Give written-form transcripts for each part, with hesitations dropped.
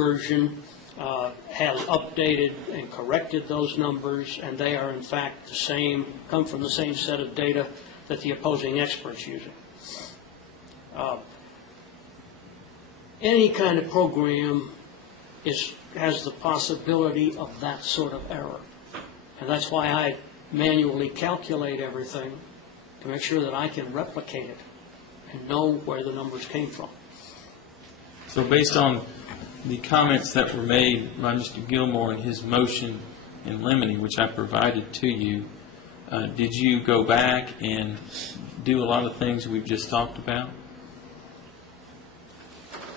version has updated and corrected those numbers, and they are in fact the same, come from the same set of data that the opposing expert's using. Any kind of program has the possibility of that sort of error, and that's why I manually calculate everything to make sure that I can replicate it and know where the numbers came from. So based on the comments that were made by Mr. Gilmore in his motion in limine, which I provided to you, did you go back and do a lot of things we've just talked about?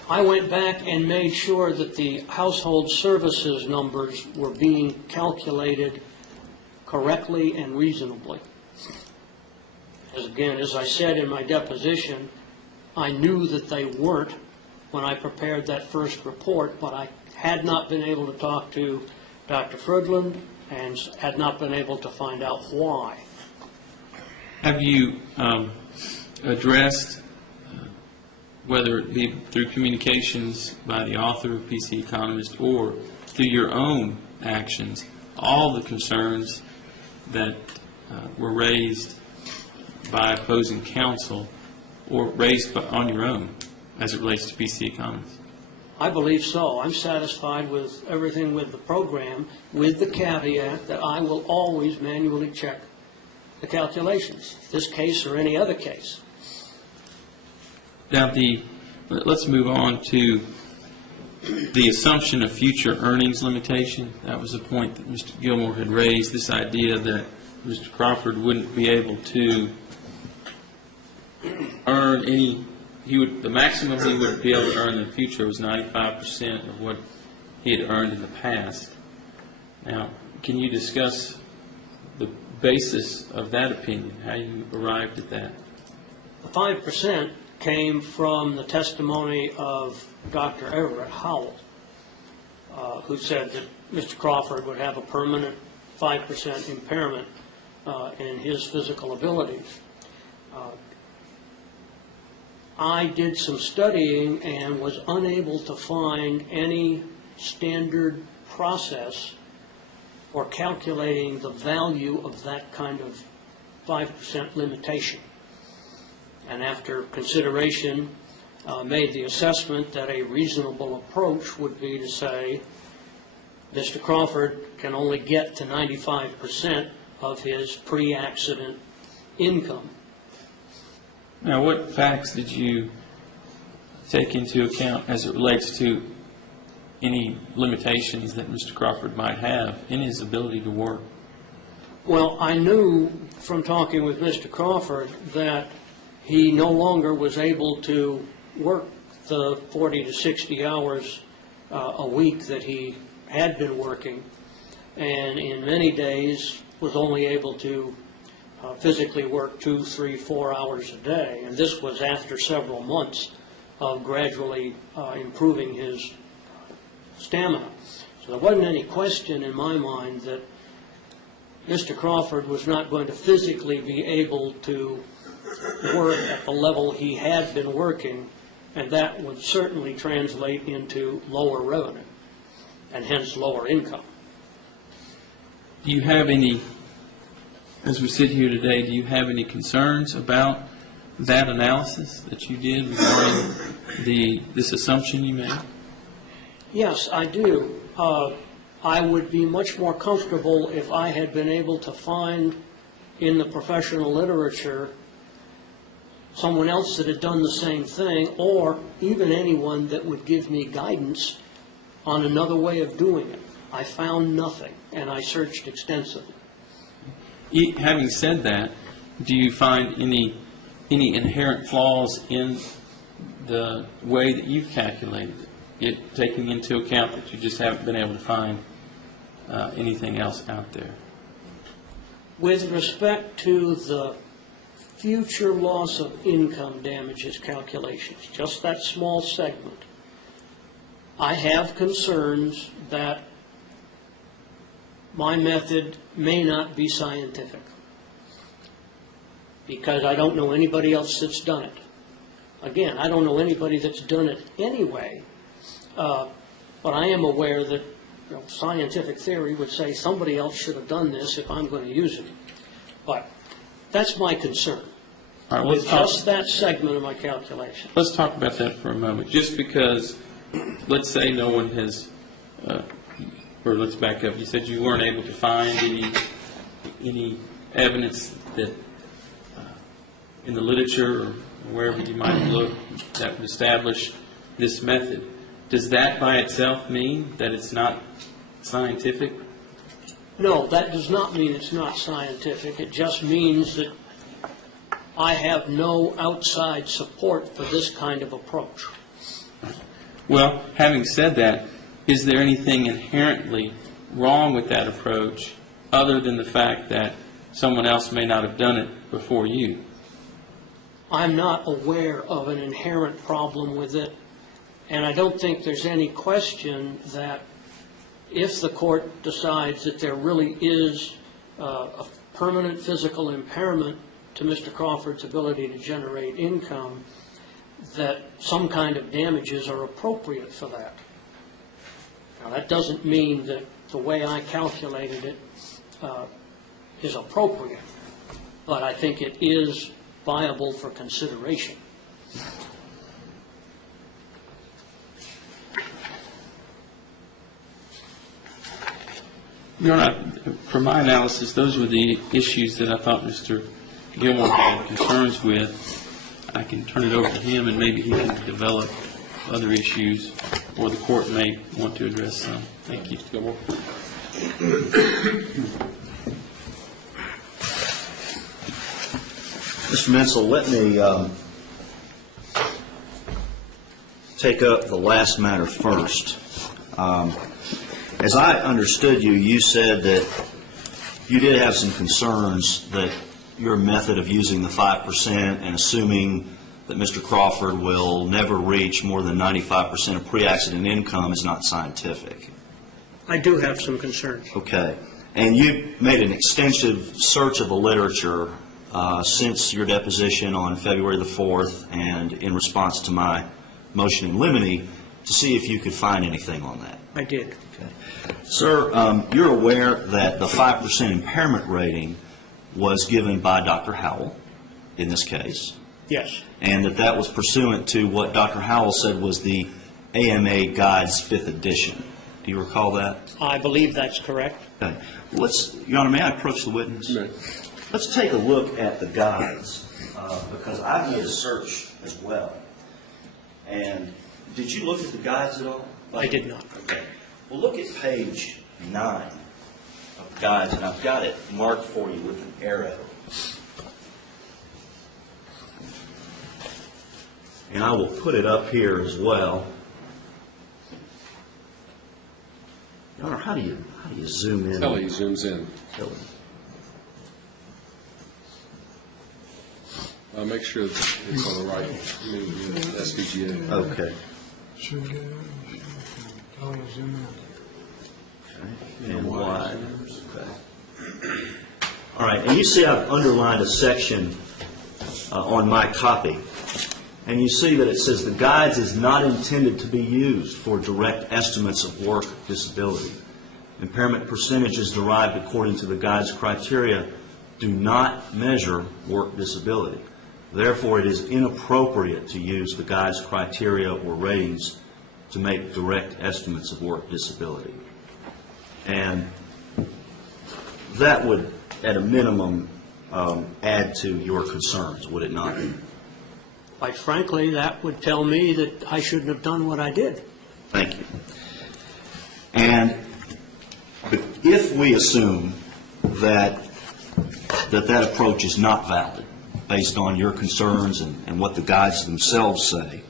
I went back and made sure that the household services numbers were being calculated correctly and reasonably. As I said in my deposition, I knew that they weren't when I prepared that first report, but I had not been able to talk to Dr. Frudland and had not been able to find out why. Have you addressed, whether it be through communications by the author of PC Economist or through your own actions, all the concerns that were raised by opposing counsel or raised on your own as it relates to PC Economist? I believe so. I'm satisfied with everything with the program, with the caveat that I will always manually check the calculations, this case or any other case. Now, let's move on to the assumption of future earnings limitation. That was a point that Mr. Gilmore had raised, this idea that Mr. Crawford wouldn't be able to earn any, the maximum he would be able to earn in the future was 95% of what he had earned in the past. Now, can you discuss the basis of that opinion, how you arrived at that? The 5% came from the testimony of Dr. Everett Howell, who said that Mr. Crawford would have a permanent 5% impairment in his physical abilities. I did some studying and was unable to find any standard process for calculating the value of that kind of 5% limitation. And after consideration, made the assessment that a reasonable approach would be to say Mr. Crawford can only get to 95% of his pre-accident income. Now, what facts did you take into account as it relates to any limitations that Mr. Crawford might have in his ability to work? Well, I knew from talking with Mr. Crawford that he no longer was able to work the 40 to 60 hours a week that he had been working, and in many days was only able to physically work 2, 3, 4 hours a day. And this was after several months of gradually improving his stamina. So there wasn't any question in my mind that Mr. Crawford was not going to physically be able to work at the level he had been working, and that would certainly translate into lower revenue and hence lower income. Do you have any, as we sit here today, do you have any concerns about that analysis that you did regarding this assumption you made? Yes, I do. I would be much more comfortable if I had been able to find in the professional literature someone else that had done the same thing, or even anyone that would give me guidance on another way of doing it. I found nothing, and I searched extensively. Having said that, do you find any inherent flaws in the way that you've calculated it, taking into account that you just haven't been able to find anything else out there? With respect to the future loss of income damages calculations, just that small segment, I have concerns that my method may not be scientific because I don't know anybody else that's done it. Again, I don't know anybody that's done it anyway. But I am aware that scientific theory would say somebody else should have done this if I'm going to use it. But that's my concern. All right, With just that segment of my calculation. Let's talk about that for a moment. Just because, let's say no one has, or let's back up. You said you weren't able to find any evidence that in the literature or wherever you might look that would establish this method. Does that by itself mean that it's not scientific? No, that does not mean it's not scientific. It just means that I have no outside support for this kind of approach. Well, having said that, is there anything inherently wrong with that approach other than the fact that someone else may not have done it before you? I'm not aware of an inherent problem with it, and I don't think there's any question that if the court decides that there really is a permanent physical impairment to Mr. Crawford's ability to generate income, that some kind of damages are appropriate for that. Now, that doesn't mean that the way I calculated it is appropriate, but I think it is viable for consideration. Your Honor, for my analysis, those were the issues that I thought Mr. Gilmore had concerns with. I can turn it over to him, and maybe he can develop other issues, or the court may want to address some. Thank you, Mr. Gilmore. Mr. Menzel, let me take up the last matter first. As I understood you, you said that you did have some concerns that your method of using the 5% and assuming that Mr. Crawford will never reach more than 95% of pre-accident income is not scientific. I do have some concerns. Okay. And you made an extensive search of the literature since your deposition on February the 4th and in response to my motion in limine to see if you could find anything on that. I did. Okay. Sir, you're aware that the 5% impairment rating was given by Dr. Howell in this case? Yes. And that was pursuant to what Dr. Howell said was the AMA Guides 5th edition. Do you recall that? I believe that's correct. Okay. Your Honor, may I approach the witness? No. Let's take a look at the guides because I made a search as well. And did you look at the guides at all? I did not. Okay. Well, look at page 9 of the guides, and I've got it marked for you with an arrow. And I will put it up here as well. Your Honor, how do you zoom in? Kelly zooms in. Kelly. Make sure that it's on the right SVGA. Okay. And wide. Okay. All right, and you see I've underlined a section on my copy, and you see that it says the guides is not intended to be used for direct estimates of work disability. Impairment percentages derived according to the guides criteria do not measure work disability. Therefore, it is inappropriate to use the guides criteria or ratings to make direct estimates of work disability. And that would, at a minimum, add to your concerns, would it not? Quite frankly, that would tell me that I shouldn't have done what I did. Thank you. And if we assume that that approach is not valid, based on your concerns and what the guides themselves say,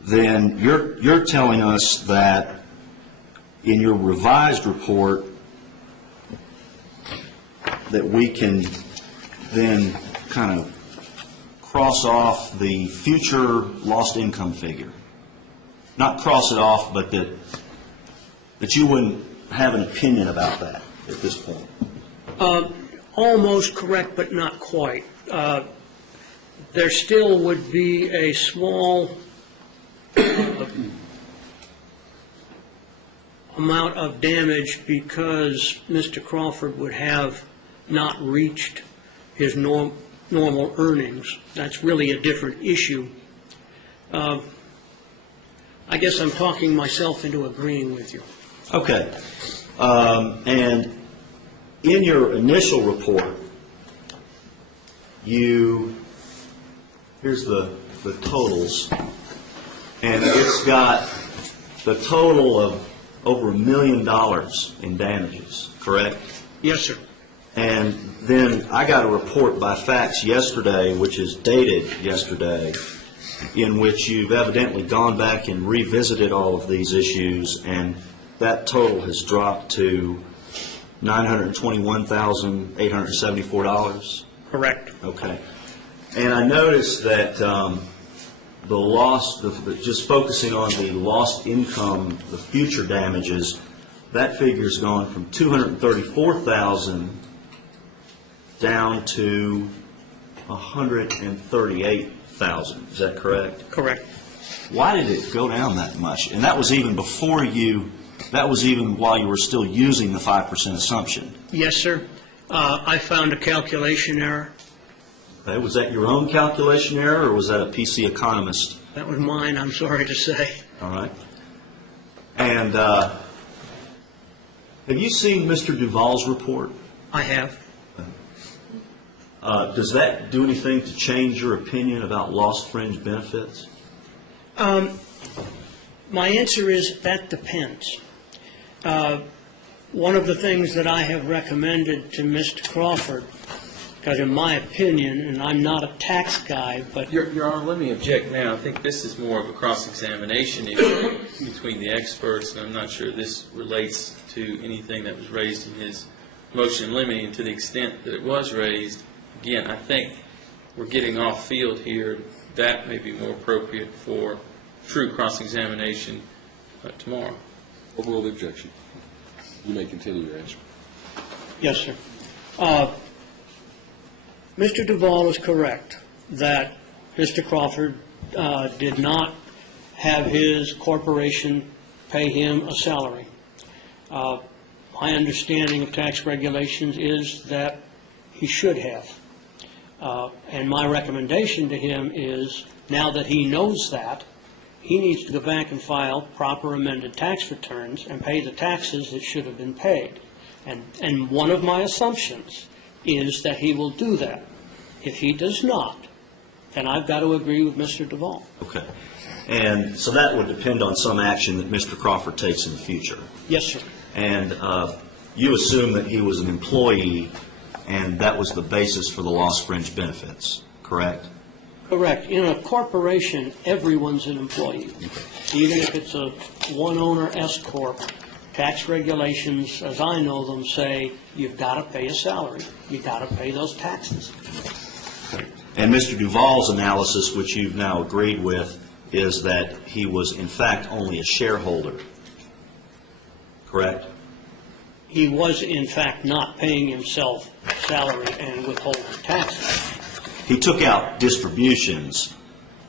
then you're telling us that in your revised report that we can then kind of cross off the future lost income figure. Not cross it off, but that you wouldn't have an opinion about that at this point. Almost correct, but not quite. There still would be a small amount of damage because Mr. Crawford would have not reached his normal earnings. That's really a different issue. I guess I'm talking myself into agreeing with you. Okay. And in your initial report, here's the totals, and it's got the total of over $1 million in damages, correct? Yes, sir. And then I got a report by fax yesterday, which is dated yesterday, in which you've evidently gone back and revisited all of these issues, and that total has dropped to $921,874. Correct. Okay. And I noticed that the loss, just focusing on the lost income, the future damages, that figure's gone from $234,000 down to $138,000. Is that correct? Correct. Why did it go down that much? And that was even before that was even while you were still using the 5% assumption. Yes, sir. I found a calculation error. Okay. Was that your own calculation error, or was that a PC economist? That was mine, I'm sorry to say. All right. And have you seen Mr. Duvall's report? I have. Does that do anything to change your opinion about lost fringe benefits? My answer is that depends. One of the things that I have recommended to Mr. Crawford, because in my opinion, and I'm not a tax guy, but Your Honor, let me object now. I think this is more of a cross-examination issue between the experts, and I'm not sure this relates to anything that was raised in his motion in limine. To the extent that it was raised, again, I think we're getting off field here. That may be more appropriate for true cross-examination tomorrow. Overrule the objection. You may continue your answer. yes, sir. Mr. Duvall is correct that Mr. Crawford did not have his corporation pay him a salary. My understanding of tax regulations is that he should have. And my recommendation to him is, now that he knows that, he needs to go back and file proper amended tax returns and pay the taxes that should have been paid. And one of my assumptions is that he will do that. If he does not, then I've got to agree with Mr. Duvall. Okay. And so that would depend on some action that Mr. Crawford takes in the future. Yes, sir. And you assume that he was an employee, and that was the basis for the lost fringe benefits, correct? Correct. In a corporation, everyone's an employee. Even if it's a one-owner S-corp, tax regulations, as I know them, say you've got to pay a salary. You've got to pay those taxes. And Mr. Duvall's analysis, which you've now agreed with, is that he was in fact only a shareholder, correct? He was, in fact, not paying himself salary and withholding taxes. He took out distributions,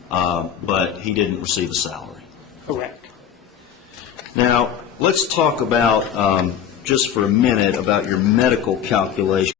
but he didn't receive a salary. Correct. Now, let's talk about, just for a minute, about your medical calculation.